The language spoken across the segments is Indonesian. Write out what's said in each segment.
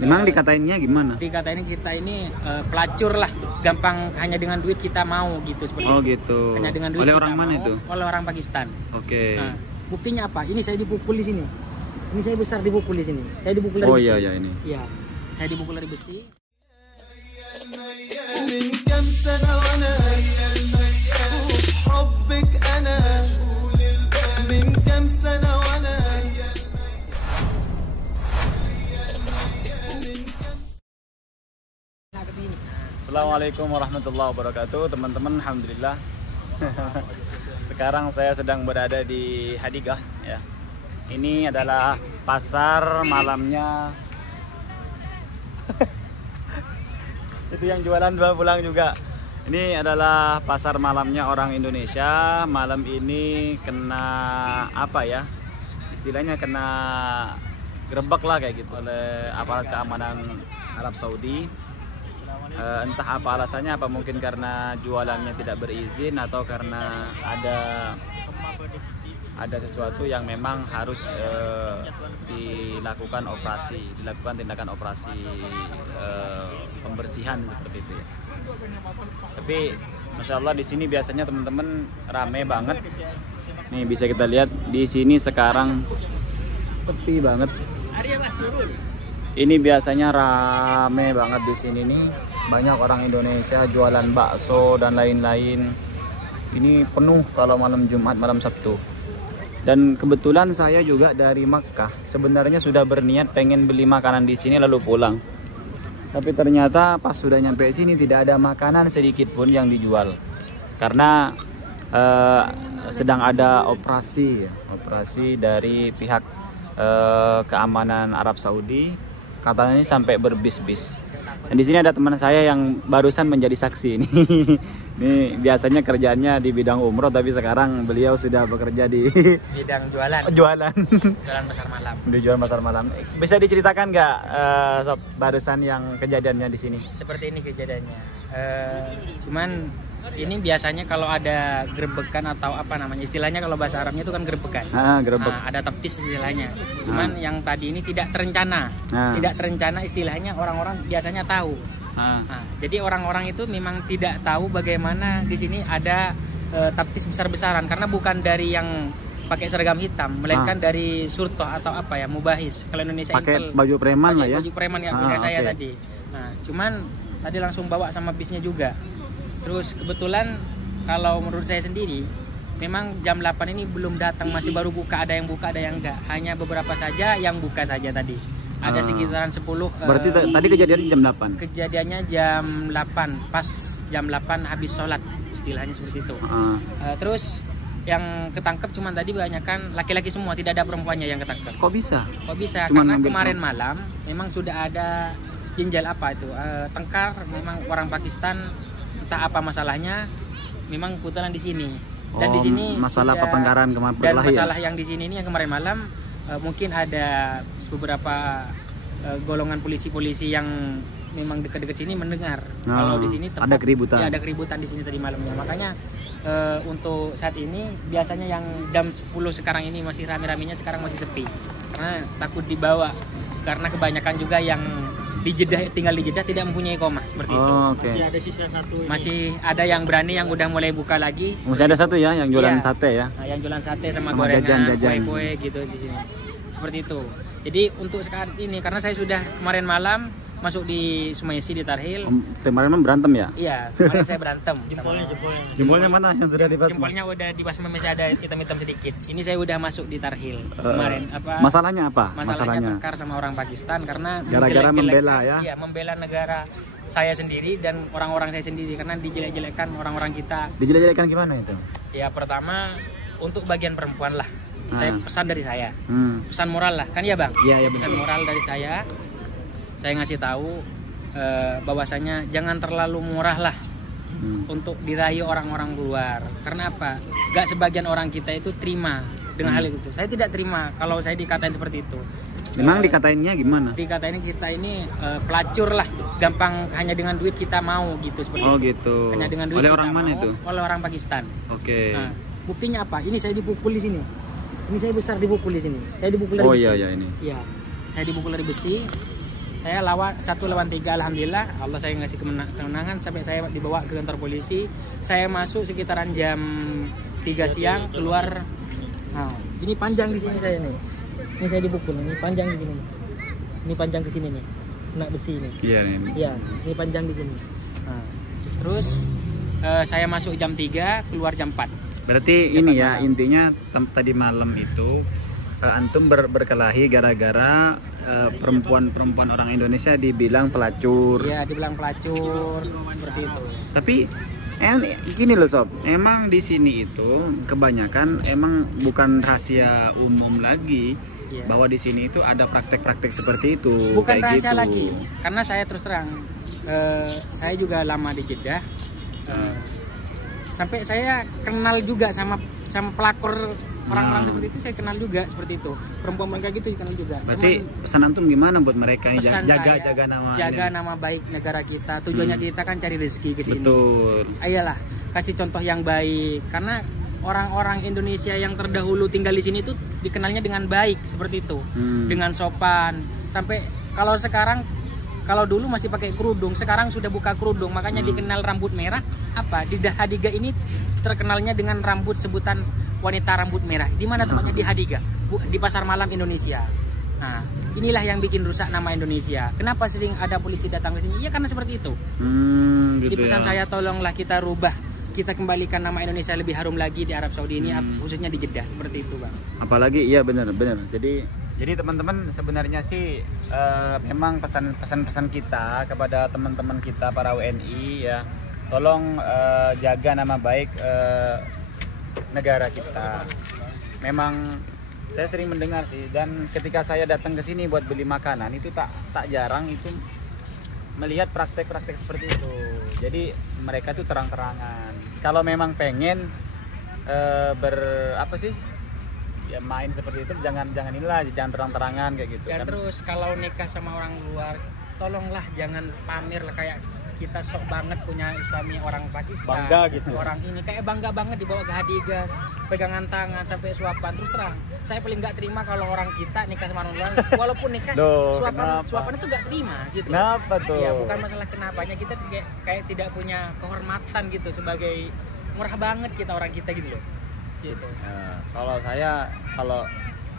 Memang dikatainnya gimana? Dikatain kita ini pelacur lah, gampang, hanya dengan duit kita mau gitu seperti Oh itu. gitu. Hanya dengan duit Oleh kita orang mana mau, itu? Oleh orang Pakistan. Oke. Nah, buktinya apa? Ini saya dipukul di sini. Ini saya besar dipukul di sini. Saya dipukul dari besi. Oh iya ini. Iya. Saya dipukul dari besi. Assalamualaikum warahmatullahi wabarakatuh, teman-teman. Alhamdulillah. Sekarang saya sedang berada di Hadigah ya. Ini adalah pasar malamnya. Itu yang jualan dua pulang juga. Ini adalah pasar malamnya orang Indonesia. Malam ini kena apa ya? Istilahnya kena gerebek lah kayak gitu oleh aparat keamanan Arab Saudi. Entah apa alasannya, apa mungkin karena jualannya tidak berizin atau karena ada sesuatu yang memang harus dilakukan tindakan operasi pembersihan seperti itu ya. Tapi masya Allah di sini biasanya teman-teman rame banget. Nih bisa kita lihat di sini sekarang sepi banget. Ini biasanya rame banget di sini nih. Banyak orang Indonesia jualan bakso dan lain-lain. Ini penuh kalau malam Jumat, malam Sabtu. Dan kebetulan saya juga dari Makkah. Sebenarnya sudah berniat pengen beli makanan di sini lalu pulang. Tapi ternyata pas sudah nyampe sini tidak ada makanan sedikit pun yang dijual. Karena sedang ada operasi dari pihak keamanan Arab Saudi. Katanya ini sampai berbis-bis. Dan di sini ada teman saya yang barusan menjadi saksi ini. Ini biasanya kerjanya di bidang umroh, tapi sekarang beliau sudah bekerja di bidang jualan. Jualan Pasar malam. Di jualan pasar malam. Bisa diceritakan nggak sob, barusan yang kejadiannya di sini? Seperti ini kejadiannya. Cuman ini biasanya kalau ada gerebekan atau apa namanya, istilahnya kalau bahasa Arabnya itu kan gerebekan. Gerebek. Ada taptis istilahnya. Cuman yang tadi ini tidak terencana. Tidak terencana istilahnya orang-orang biasanya tahu. Jadi orang-orang itu memang tidak tahu bagaimana di sini ada taptis besar-besaran, karena bukan dari yang pakai seragam hitam, melainkan dari surtoh atau apa ya, mubahis. Kalau Indonesia pakai baju preman lah ya. Baju preman yang punya saya tadi. Nah, cuman tadi langsung bawa sama bisnya juga. Terus kebetulan kalau menurut saya sendiri, memang jam 8 ini belum datang, masih baru buka, ada yang buka ada yang enggak. Hanya beberapa saja yang buka saja tadi. Ada sekitaran 10. Berarti tadi kejadiannya jam 8? Kejadiannya jam 8, pas jam 8 habis sholat, istilahnya seperti itu. Terus yang ketangkep cuman tadi banyakkan laki-laki semua, tidak ada perempuannya yang ketangkep. Kok bisa? Kok bisa? Cuman karena kemarin malam memang sudah ada jinjal apa itu, tengkar, memang orang Pakistan, entah apa masalahnya, memang kebetulan di sini. Dan di sini masalah pertengkaran kemarin. Dan masalah yang di sini ini yang kemarin malam mungkin ada beberapa golongan polisi-polisi yang memang dekat-dekat sini mendengar kalau di sini ada keributan. Ya, ada keributan di sini tadi malamnya. Makanya untuk saat ini biasanya yang jam 10 sekarang ini masih rame-ramenya, sekarang masih sepi. Karena takut dibawa, karena kebanyakan juga yang di Jeddah, tinggal di Jeddah tidak mempunyai iqamah seperti itu. Masih ada sisa satu ini. Masih ada yang berani yang udah mulai buka lagi. Masih ada satu ya yang jualan sate ya. Nah, yang jualan sate sama gorengan, kue-kue gitu di sini. Seperti itu. Jadi untuk sekarang ini karena saya sudah kemarin malam masuk di Sumaisi di Tarhil. Kemarin berantem ya? Iya, kemarin saya berantem. Jempolnya mana yang sudah dibasmi? Jempolnya udah dibasmi, masih ada hitam-hitam sedikit. Ini saya udah masuk di Tarhil kemarin. Masalahnya apa? Masalahnya tengkar sama orang Pakistan karena gara-gara membela ya? Iya, membela negara saya sendiri dan orang-orang saya sendiri, karena dijelek-jelekan orang-orang kita. Dijelek-jelekan gimana itu? Ya pertama untuk bagian perempuan lah. Saya pesan dari saya. Pesan moral lah, kan ya Bang? Iya, pesan moral dari saya. Saya ngasih tahu bahwasanya jangan terlalu murah lah untuk dirayu orang-orang luar. Karena apa? Gak sebagian orang kita itu terima dengan hal itu. Saya tidak terima kalau saya dikatain seperti itu. Memang dikatainnya gimana? Dikatain kita ini pelacur lah, gampang, hanya dengan duit kita mau gitu seperti itu. Gitu. Hanya dengan duit oleh kita orang mana mau, itu? Oleh orang Pakistan. Oke. Nah, buktinya apa? Ini saya dipukul di sini. Ini saya besar dipukul di sini. Saya dipukul dari besi. Iya ini. Iya. Saya dipukul dari besi. Saya 1 lawan 3, alhamdulillah Allah saya ngasih kemenangan sampai saya dibawa ke kantor polisi. Saya masuk sekitaran jam 3 siang, keluar. Nah, ini panjang di sini saya nih. Ini saya dipukul, ini panjang di sini. Ini panjang ke sini nih. Kena besi ini. Iya nih. Iya, ini panjang di sini. Nah, terus saya masuk jam 3, keluar jam 4. Berarti ini ya intinya tadi malam itu antum berkelahi gara-gara perempuan orang Indonesia dibilang pelacur. Iya, dibilang pelacur seperti itu. Tapi gini loh sob, emang di sini itu kebanyakan emang bukan rahasia umum lagi bahwa di sini itu ada praktek-praktek seperti itu. Bukan kayak rahasia gitu lagi, karena saya terus terang, saya juga lama di Jeddah. Sampai saya kenal juga sama pelakor orang-orang seperti itu, saya kenal juga seperti itu. Perempuan kayak gitu kenal juga. Berarti pesan antum gimana buat mereka yang jaga nama baik negara kita. Tujuannya kita kan cari rezeki ke sini. Betul. Ayolah, kasih contoh yang baik, karena orang-orang Indonesia yang terdahulu tinggal di sini itu dikenalnya dengan baik seperti itu, dengan sopan. Sampai kalau dulu masih pakai kerudung, sekarang sudah buka kerudung, makanya dikenal rambut merah. Apa di Hadiga ini terkenalnya dengan rambut sebutan wanita rambut merah. Di mana tempatnya? Di Hadiga, di pasar malam Indonesia. Nah, inilah yang bikin rusak nama Indonesia. Kenapa sering ada polisi datang ke sini? Iya, karena seperti itu. Jadi pesan saya, tolonglah kita rubah, kita kembalikan nama Indonesia lebih harum lagi di Arab Saudi ini, khususnya di Jeddah, seperti itu, Bang. Apalagi iya benar. Jadi teman-teman sebenarnya sih memang pesan-pesan kita kepada teman-teman kita para WNI ya, tolong jaga nama baik negara kita. Memang saya sering mendengar sih, dan ketika saya datang ke sini buat beli makanan itu tak jarang itu melihat praktek-praktek seperti itu. Jadi mereka tuh terang-terangan. Kalau memang pengen main seperti itu, jangan terang-terangan kayak gitu. Dan kan. Terus kalau nikah sama orang luar, tolonglah jangan pamer lah kayak kita sok banget punya suami orang Pakistan, bangga gitu. Orang ini kayak bangga banget dibawa ke Hadiga, pegangan tangan sampai suapan. Terus terang, saya paling nggak terima kalau orang kita nikah sama orang luar, walaupun nikah suapan itu nggak terima gitu. Kenapa tuh? Ya bukan masalah kenapanya, kita kayak tidak punya kehormatan gitu sebagai murah banget kita orang kita gitu loh. Gitu. Kalau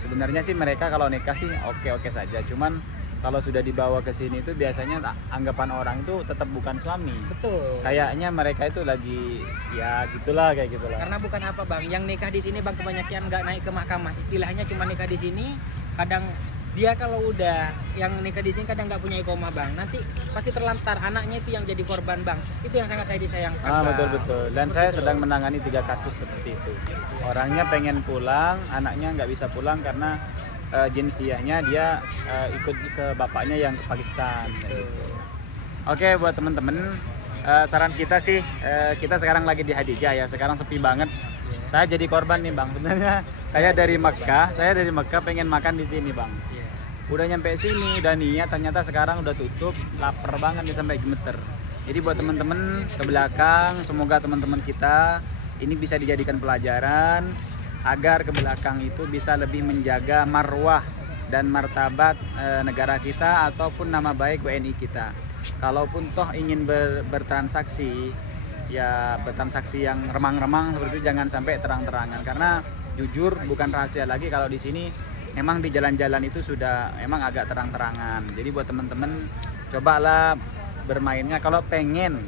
sebenarnya sih mereka kalau nikah sih oke saja, cuman kalau sudah dibawa ke sini itu biasanya anggapan orang itu tetap bukan suami. Betul. Kayaknya mereka itu lagi ya gitulah kayak gitulah. Karena bukan apa Bang, yang nikah di sini Bang kebanyakan nggak naik ke mahkamah. Istilahnya cuma nikah di sini, kadang dia kalau udah yang nikah di sini kadang nggak punya iqomah Bang. Nanti pasti terlantar, anaknya itu yang jadi korban Bang. Itu yang sangat saya disayangkan. Betul. Dan saya sedang menangani 3 kasus seperti itu. Orangnya pengen pulang, anaknya nggak bisa pulang karena jinsiyahnya dia ikut ke bapaknya yang ke Pakistan. Gitu. Oke, buat temen-temen, saran kita sih, kita sekarang lagi di Hadiga ya, sekarang sepi banget. Saya jadi korban nih Bang. Sebenarnya saya dari Mekah pengen makan di sini Bang. Udah nyampe sini, udah niat, ternyata sekarang udah tutup, lapar banget nih sampai gemeter. Jadi buat temen-temen ke belakang, semoga teman-teman kita ini bisa dijadikan pelajaran agar ke belakang itu bisa lebih menjaga marwah dan martabat negara kita ataupun nama baik WNI kita. Kalaupun toh ingin bertransaksi, ya bertransaksi yang remang-remang seperti itu jangan sampai terang-terangan, karena jujur bukan rahasia lagi kalau di sini memang di jalan-jalan itu sudah emang agak terang-terangan. Jadi buat teman-teman cobalah bermainnya kalau pengen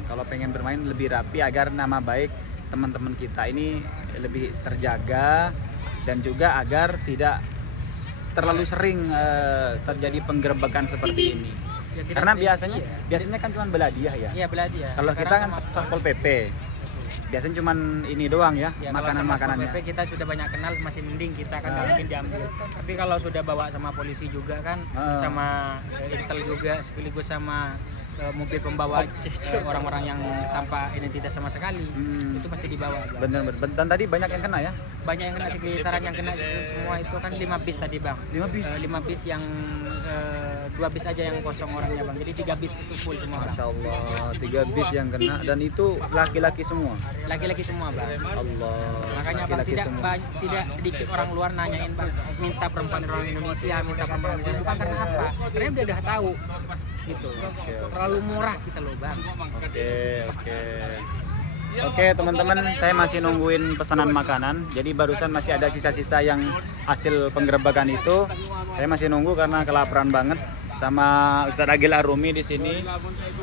bermain lebih rapi agar nama baik teman-teman kita ini lebih terjaga, dan juga agar tidak terlalu sering terjadi penggerebekan seperti ini. Ya, karena biasanya kan cuma beladiah ya. Iya, beladiah. Kalau kita kan Satpol PP. Biasanya cuma ini doang ya, makanan-makanannya. Satpol PP kita sudah banyak kenal, masih mending kita kan nggak mungkin diambil. Tapi kalau sudah bawa sama polisi juga kan, sama intel juga sekaligus sama mobil pembawa orang-orang yang tanpa identitas sama sekali. Itu pasti dibawa. Benar. Dan tadi banyak yang kena ya? Banyak yang kena, sekitaran yang kena semua itu kan 5 bis tadi bang. 5 bis? 5 bis yang 2 bis aja yang kosong orangnya bang. Jadi 3 bis itu full semua orang. Masya Allah, 3 bis yang kena dan itu laki-laki semua? Laki-laki semua bang. Allah. Makanya bang, tidak sedikit orang luar nanyain bang, minta perempuan orang Indonesia, minta perempuan Indonesia. Bukan karena apa? Karena dia udah tahu gitu. Terlalu murah kita loh bang. Oke teman-teman, saya masih nungguin pesanan makanan. Jadi barusan masih ada sisa-sisa yang hasil penggerebekan itu. Saya masih nunggu karena kelaparan banget. Sama Ustadz Agil Arumi di sini,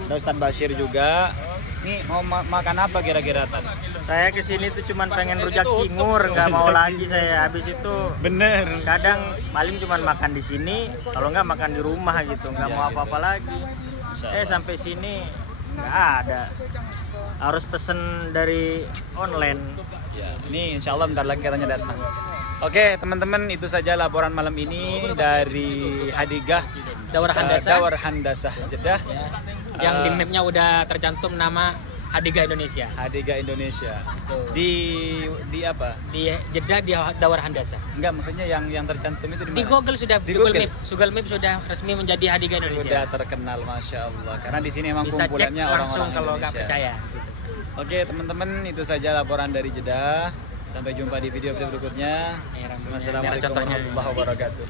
ada Ustadz Bashir juga. Nih mau makan apa kira-kira Tan? Saya kesini tuh cuman pengen rujak cingur, nggak mau lagi saya. Habis itu bener. Kadang paling cuman makan di sini, kalau nggak makan di rumah gitu, nggak mau apa-apa lagi. Sampai sini nggak ada, harus pesen dari online. Ya, ini insya Allah bentar lagi katanya datang. Oke teman-teman, itu saja laporan malam ini dari Hadigah Dawar Handasah Jeddah. Yang di mapnya udah tercantum nama Hadigah Indonesia. Hadigah Indonesia. Di apa? Di Jeddah di Dawar Handasah. Enggak, maksudnya yang tercantum itu di mana? Di Google sudah, di Google Map sudah resmi menjadi Hadigah Indonesia. Sudah terkenal, Masya Allah. Karena di sini memang bisa kumpulannya cek langsung orang-orang kalau Indonesia. nggak percaya. Oke teman-teman, itu saja laporan dari Jeddah. Sampai jumpa di video berikutnya. Assalamualaikum warahmatullahi wabarakatuh.